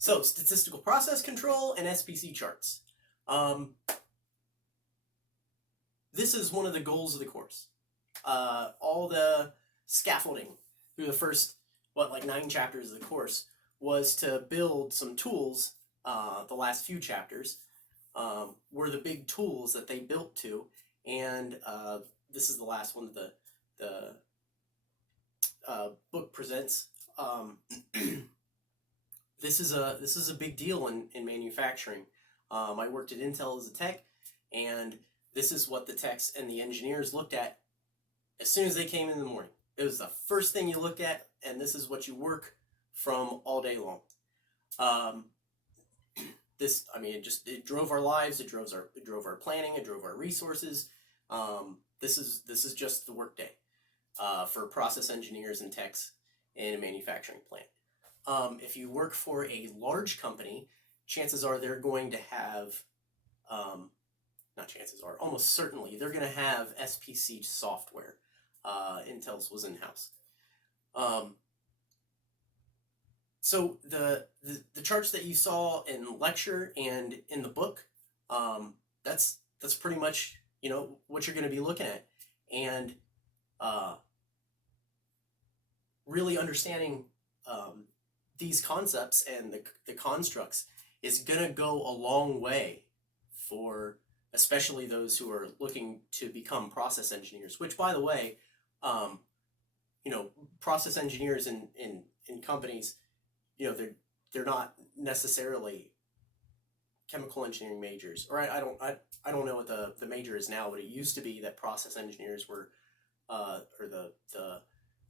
So, statistical process control and SPC charts. This is one of the goals of the course. All the scaffolding through the first, 9 chapters of the course was to build some tools. The last few chapters were the big tools that they built to, and this is the last one that the book presents. This is a big deal in manufacturing. I worked at Intel as a tech, and this is what the techs and the engineers looked at as soon as they came in the morning. It was the first thing you looked at, and this is what you work from all day long. It drove our lives. It drove our planning. It drove our resources. This is just the workday for process engineers and techs in a manufacturing plant. If you work for a large company, chances are they're going to have, not chances are, almost certainly, they're going to have SPC software. Intel's was in-house. So the charts that you saw in lecture and in the book, that's pretty much, what you're going to be looking at. And really understanding these concepts and the constructs is going to go a long way for especially those who are looking to become process engineers, which, by the way, process engineers in companies, they're not necessarily chemical engineering majors, or I don't know what the major is now, but it used to be that process engineers were, or the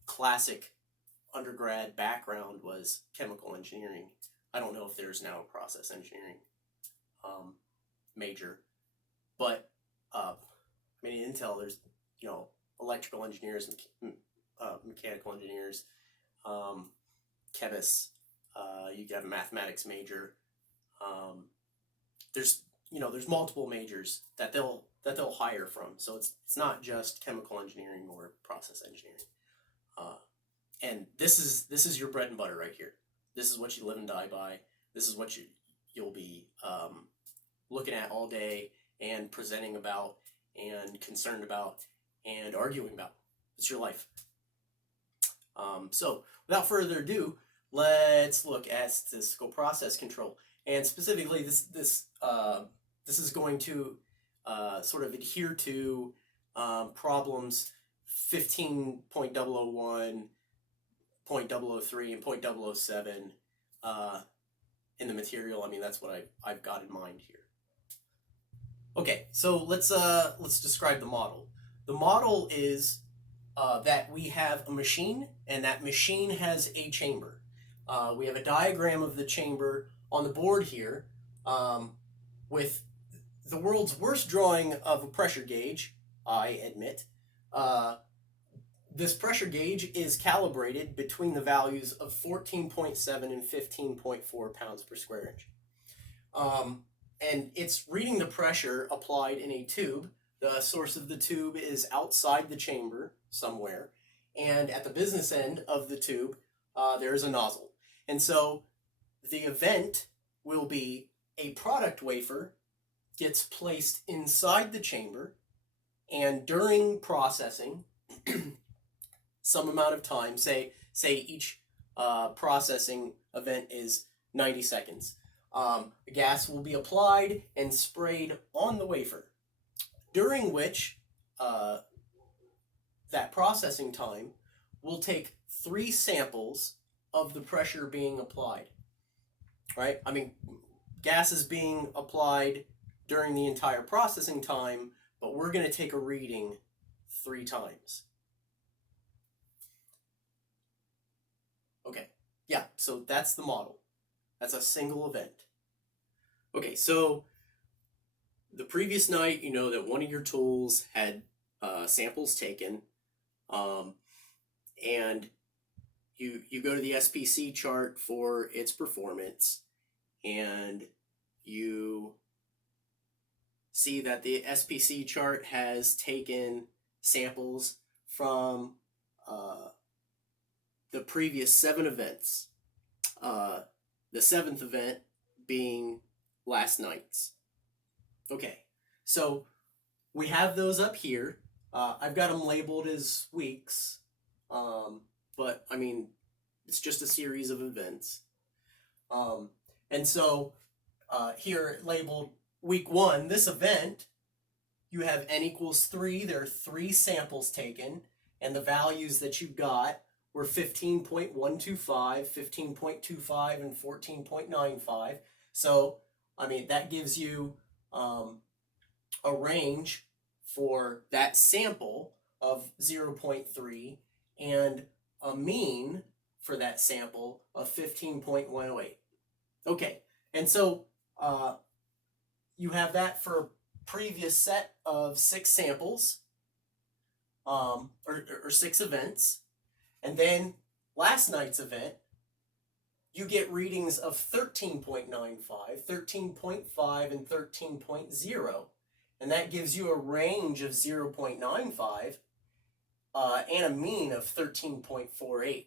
classic undergrad background was chemical engineering. I don't know if there's now a process engineering major, but in Intel there's electrical engineers, mechanical engineers, chemists. You have a mathematics major. There's multiple majors that they'll hire from. So it's not just chemical engineering or process engineering. And this is your bread and butter right here. This is what you live and die by. This is what you'll be looking at all day and presenting about and concerned about and arguing about. It's your life. So without further ado, let's look at statistical process control, and specifically this is going to sort of adhere to problems 15.001, 0.003, and 0.007 in the material. That's what I've got in mind here. Okay, so let's describe the model. The model is that we have a machine, and that machine has a chamber. We have a diagram of the chamber on the board here, with the world's worst drawing of a pressure gauge, I admit. This pressure gauge is calibrated between the values of 14.7 and 15.4 pounds per square inch. And it's reading the pressure applied in a tube. The source of the tube is outside the chamber somewhere, and at the business end of the tube, there's a nozzle. And so the event will be a product wafer gets placed inside the chamber, and during processing, some amount of time, say each processing event is 90 seconds. A gas will be applied and sprayed on the wafer, during which that processing time will take 3 samples of the pressure being applied. Right? Gas is being applied during the entire processing time, but we're going to take a reading 3 times. Okay, yeah, so that's the model. That's a single event. Okay, so the previous night, that one of your tools had samples taken, and you go to the SPC chart for its performance, and you see that the SPC chart has taken samples from the previous 7 events. the seventh event being last night's. Okay, so we have those up here. I've got them labeled as weeks, but I mean, it's just a series of events. And so here labeled week 1, this event, you have n equals 3. There are 3 samples taken, and the values that you got were 15.125, 15.25, and 14.95. So, I mean, that gives you a range for that sample of 0.3 and a mean for that sample of 15.108. Okay, and so you have that for a previous set of 6 samples, or 6 events, and then last night's event, you get readings of 13.95, 13.5, and 13.0, and that gives you a range of 0.95 and a mean of 13.48.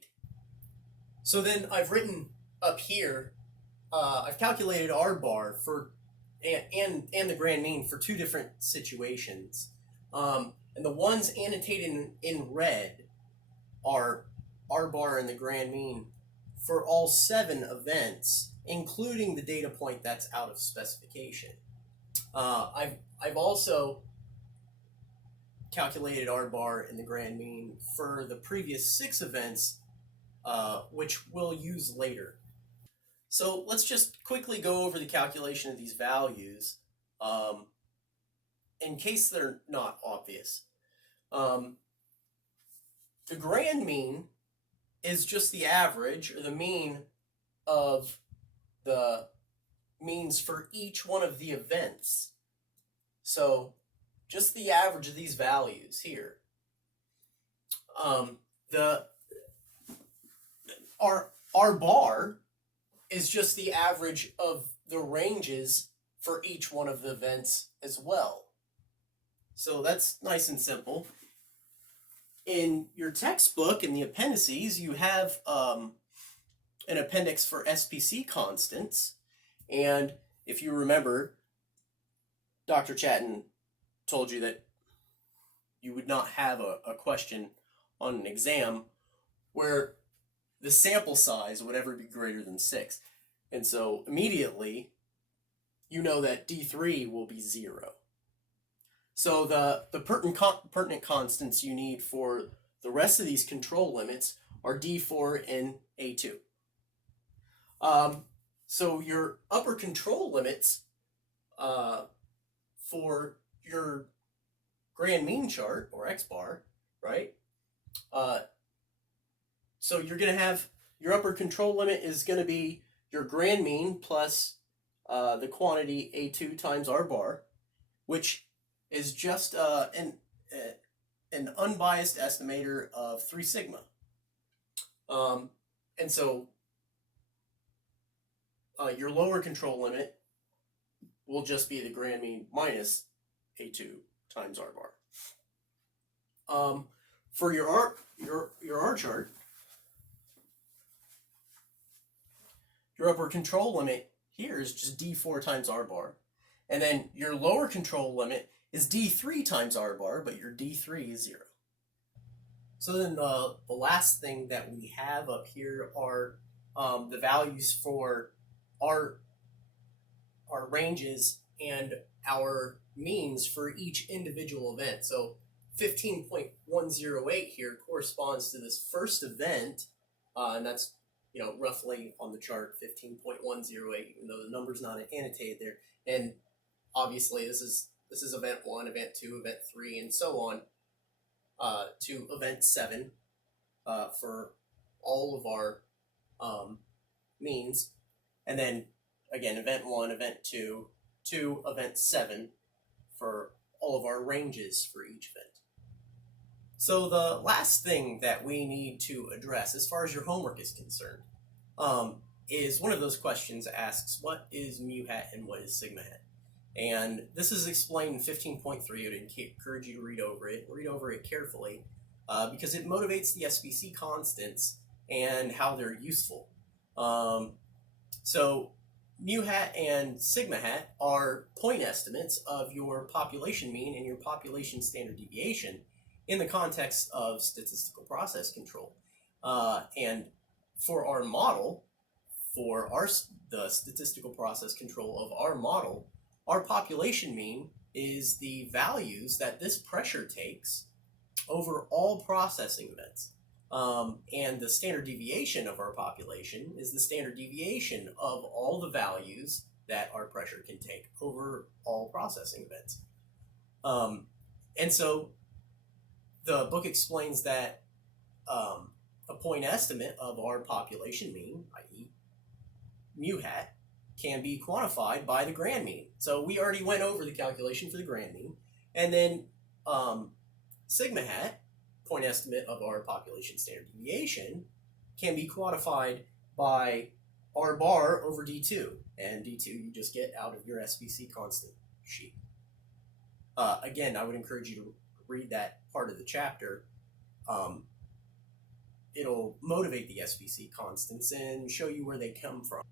So then I've written up here, I've calculated R bar for and the grand mean for 2 different situations. And the ones annotated in red are R bar and the grand mean for all 7 events, including the data point that's out of specification. I've also calculated R bar and the grand mean for the previous 6 events, which we'll use later. So let's just quickly go over the calculation of these values in case they're not obvious. The grand mean is just the average or the mean of the means for each one of the events. So just the average of these values here. Our bar is just the average of the ranges for each one of the events as well. So that's nice and simple. In your textbook, in the appendices, you have an appendix for SPC constants. And if you remember, Dr. Chatton told you that you would not have a question on an exam where the sample size would ever be greater than 6. And so immediately, you know that D3 will be 0. So the pertinent constants you need for the rest of these control limits are D4 and A2. So your upper control limits for your grand mean chart, or X bar, right? So you're going to have your upper control limit is going to be your grand mean plus the quantity A2 times R bar, which is just an unbiased estimator of 3 sigma. And so your lower control limit will just be the grand mean minus A2 times R bar. For your R chart, your upper control limit here is just D4 times R bar. And then your lower control limit is D3 times R bar, but your D3 is 0. So then the last thing that we have up here are the values for our ranges and our means for each individual event. So 15.108 here corresponds to this first event, and that's roughly on the chart 15.108, even though the number's not annotated there. And obviously this is event 1, event 2, event 3, and so on to event 7 for all of our means. And then again, event 1, event 2, to event 7 for all of our ranges for each event. So the last thing that we need to address as far as your homework is concerned is one of those questions asks, what is mu hat and what is sigma hat? And this is explained in 15.3. I would encourage you to read over it carefully, because it motivates the SPC constants and how they're useful. So mu hat and sigma hat are point estimates of your population mean and your population standard deviation in the context of statistical process control. And for our model, the statistical process control of our model, our population mean is the values that this pressure takes over all processing events. And the standard deviation of our population is the standard deviation of all the values that our pressure can take over all processing events. And so the book explains that a point estimate of our population mean, i.e. mu hat, can be quantified by the grand mean. So we already went over the calculation for the grand mean. And then sigma hat, point estimate of our population standard deviation, can be quantified by R bar over D2. And D2 you just get out of your SVC constant sheet. Again, I would encourage you to read that part of the chapter. It'll motivate the SVC constants and show you where they come from.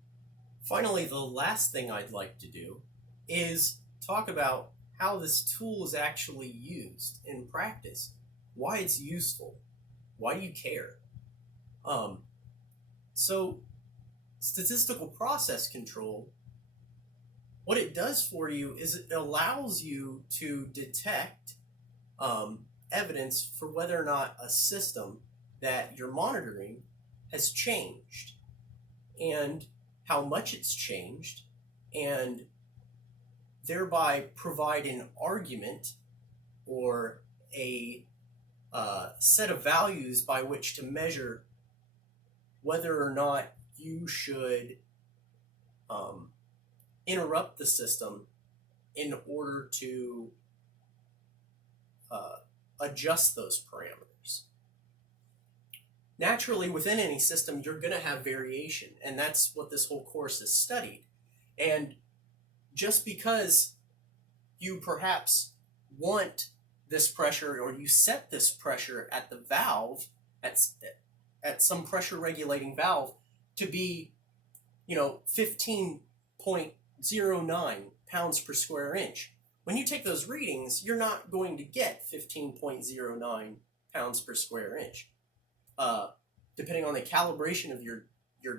Finally, the last thing I'd like to do is talk about how this tool is actually used in practice, why it's useful, why do you care? So statistical process control, what it does for you is it allows you to detect evidence for whether or not a system that you're monitoring has changed and how much it's changed, and thereby provide an argument or a set of values by which to measure whether or not you should interrupt the system in order to adjust those parameters. Naturally, within any system, you're going to have variation, and that's what this whole course has studied. And just because you perhaps want this pressure, or you set this pressure at the valve, at some pressure regulating valve, to be, 15.09 pounds per square inch. When you take those readings, you're not going to get 15.09 pounds per square inch. Depending on the calibration of your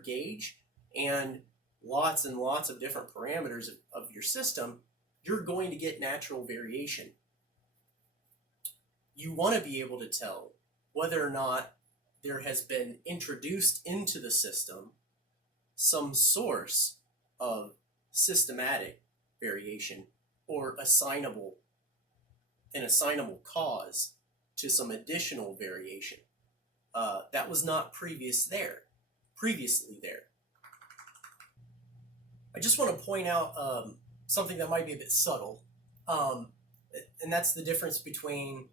gauge and lots and lots of different parameters of your system, you're going to get natural variation. You want to be able to tell whether or not there has been introduced into the system some source of systematic variation or an assignable cause to some additional variation that was not previously there. I just want to point out something that might be a bit subtle, and that's the difference between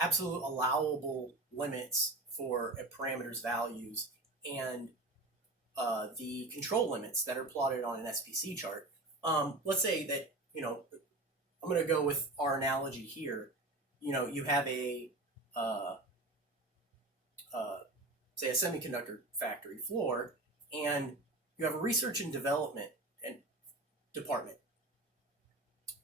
absolute allowable limits for a parameter's values and the control limits that are plotted on an SPC chart. Let's say that, I'm going to go with our analogy here. You have say a semiconductor factory floor, and you have a research and development department.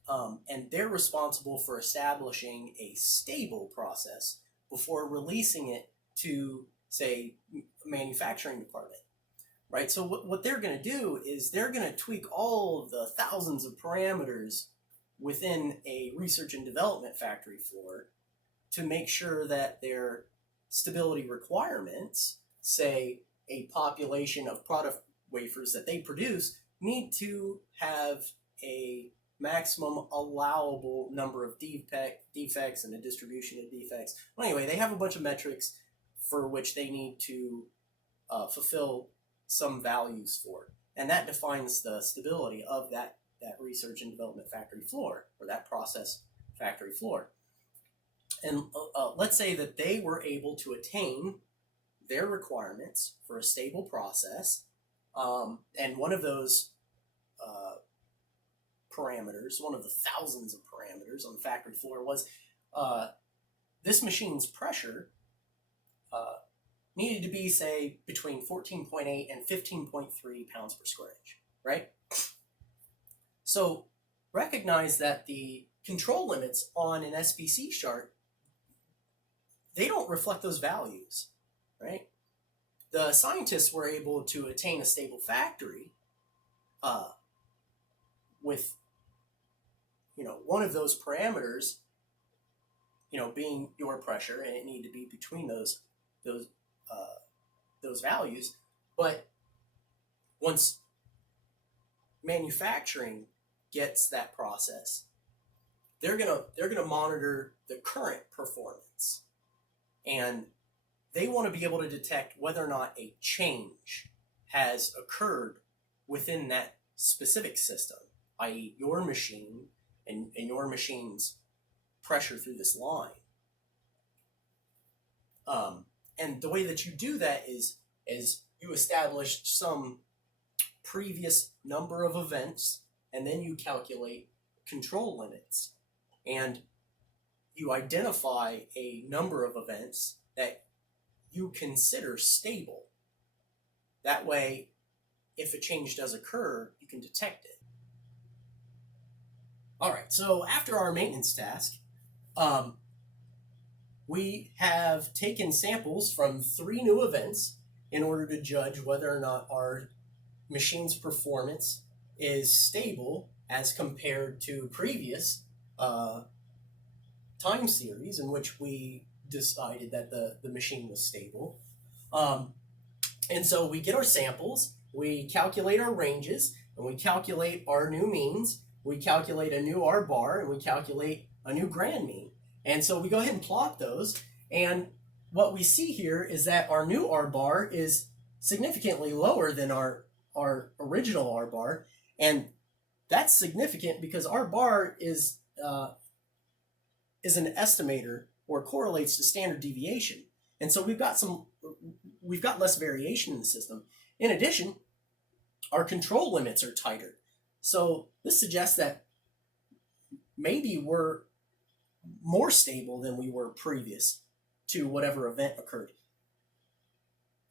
And they're responsible for establishing a stable process before releasing it to, say, a manufacturing department, right? So what they're going to do is they're going to tweak all of the thousands of parameters within a research and development factory floor to make sure that their stability requirements, say a population of product wafers that they produce, need to have a maximum allowable number of defects and a distribution of defects. Well, anyway, they have a bunch of metrics for which they need to fulfill some values for. And that defines the stability of that research and development factory floor, or that process factory floor. And let's say that they were able to attain their requirements for a stable process, and one of those parameters, one of the thousands of parameters on the factory floor, was this machine's pressure needed to be, say, between 14.8 and 15.3 pounds per square inch, right? So recognize that the control limits on an SPC chart, they don't reflect those values, right? The scientists were able to attain a stable factory with, one of those parameters, being your pressure, and it needed to be between those values. But once manufacturing gets that process, they're gonna monitor the current performance, and they want to be able to detect whether or not a change has occurred within that specific system, i.e. your machine and your machine's pressure through this line. And the way that you do that is you establish some previous number of events, and then you calculate control limits, and you identify a number of events that you consider stable. That way, if a change does occur, you can detect it. All right, so after our maintenance task, we have taken samples from 3 new events in order to judge whether or not our machine's performance is stable as compared to previous time series in which we decided that the machine was stable. And so we get our samples, we calculate our ranges, and we calculate our new means, we calculate a new R bar, and we calculate a new grand mean. And so we go ahead and plot those, and what we see here is that our new R bar is significantly lower than our original R bar, and that's significant because R bar is an estimator or correlates to standard deviation, and so we've got less variation in the system. In addition, our control limits are tighter, so this suggests that maybe we're more stable than we were previous to whatever event occurred.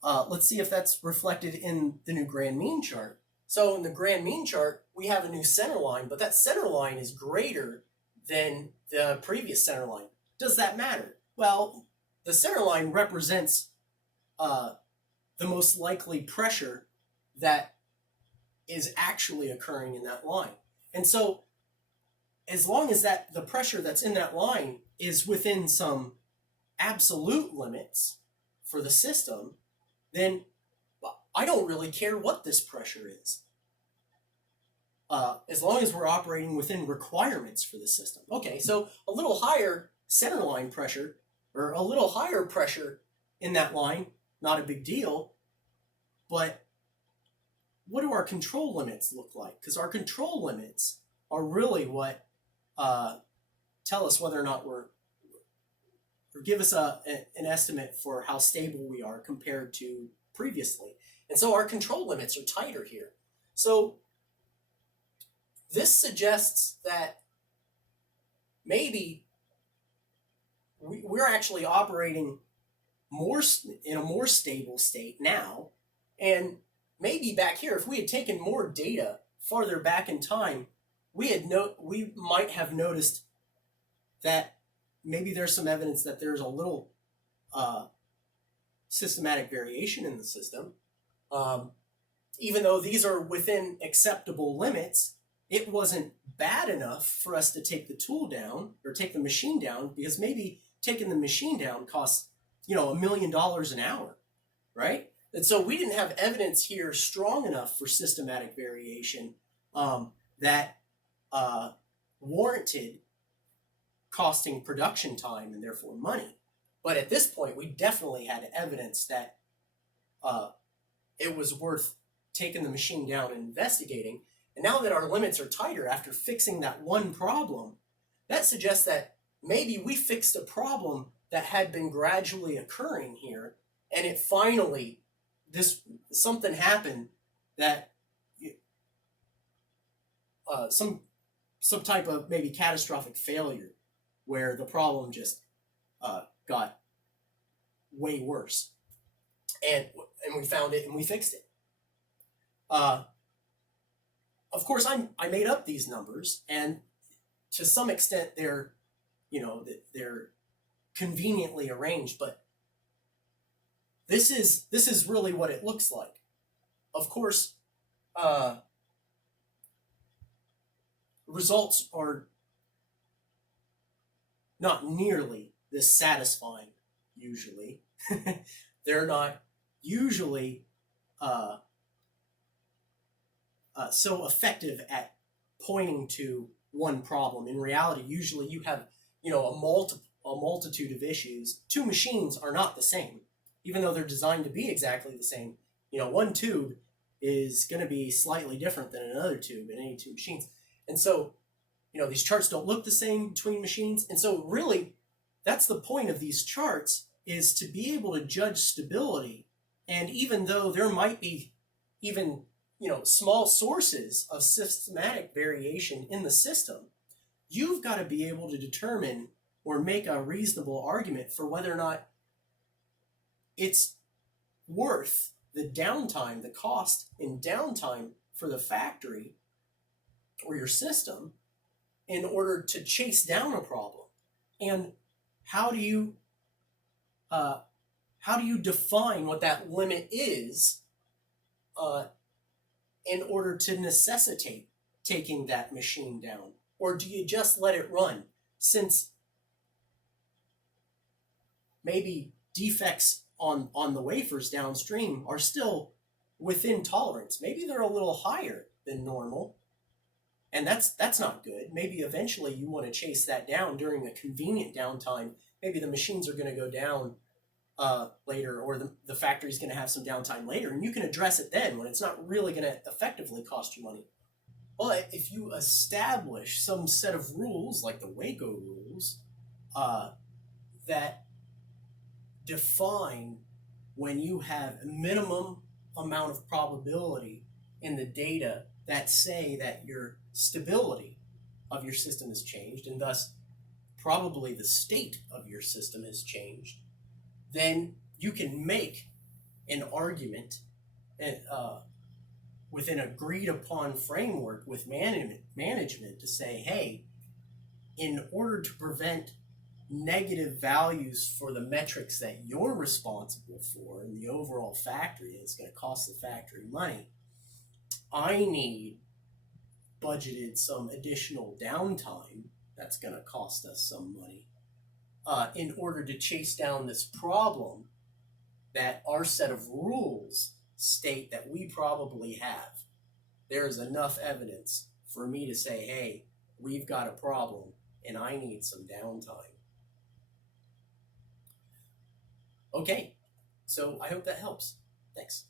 Let's see if that's reflected in the new grand mean chart. So in the grand mean chart, we have a new center line, but that center line is greater than the previous center line. Does that matter? Well, the center line represents the most likely pressure that is actually occurring in that line. And so as long as the pressure that's in that line is within some absolute limits for the system, then I don't really care what this pressure is. As long as we're operating within requirements for the system. Okay, so a little higher center line pressure, or a little higher pressure in that line, not a big deal, but what do our control limits look like? Because our control limits are really what tell us whether or not or give us an estimate for how stable we are compared to previously. And so our control limits are tighter here. So this suggests that maybe we're actually operating in a more stable state now. And maybe back here, if we had taken more data farther back in time, we might have noticed that maybe there's some evidence that there's a little systematic variation in the system. Even though these are within acceptable limits, it wasn't bad enough for us to take the tool down or take the machine down, because maybe taking the machine down costs, $1 million an hour, right? And so we didn't have evidence here strong enough for systematic variation that warranted costing production time and therefore money. But at this point, we definitely had evidence that it was worth taking the machine down and investigating. And now that our limits are tighter after fixing that one problem, that suggests that maybe we fixed a problem that had been gradually occurring here, and it finally, something happened that some type of maybe catastrophic failure where the problem just got way worse. and we found it and we fixed it. Of course, I made up these numbers, and to some extent they're they're conveniently arranged, but this is really what it looks like. Of course, results are not nearly this satisfying usually. They're not usually so effective at pointing to one problem. In reality, usually you have a multitude of issues. Two machines are not the same, even though they're designed to be exactly the same. One tube is going to be slightly different than another tube in any two machines, and so these charts don't look the same between machines. And so really, that's the point of these charts, is to be able to judge stability. And even though there might be even small sources of systematic variation in the system, you've got to be able to determine or make a reasonable argument for whether or not it's worth the downtime, the cost in downtime for the factory or your system, in order to chase down a problem. And how do you define what that limit is in order to necessitate taking that machine down? Or do you just let it run, since maybe defects on the wafers downstream are still within tolerance? Maybe they're a little higher than normal, and that's not good. Maybe eventually you want to chase that down during a convenient downtime. Maybe the machines are going to go down later, or the factory's going to have some downtime later, and you can address it then when it's not really going to effectively cost you money. But if you establish some set of rules, like the Waco rules, that define when you have a minimum amount of probability in the data that say that your stability of your system has changed, and thus probably the state of your system has changed, then you can make an argument with an agreed upon framework with management to say, hey, in order to prevent negative values for the metrics that you're responsible for in the overall factory, it's going to cost the factory money, I need budgeted some additional downtime that's going to cost us some money in order to chase down this problem that our set of rules state that we probably have. There's enough evidence for me to say, hey, we've got a problem and I need some downtime. Okay, so I hope that helps. Thanks.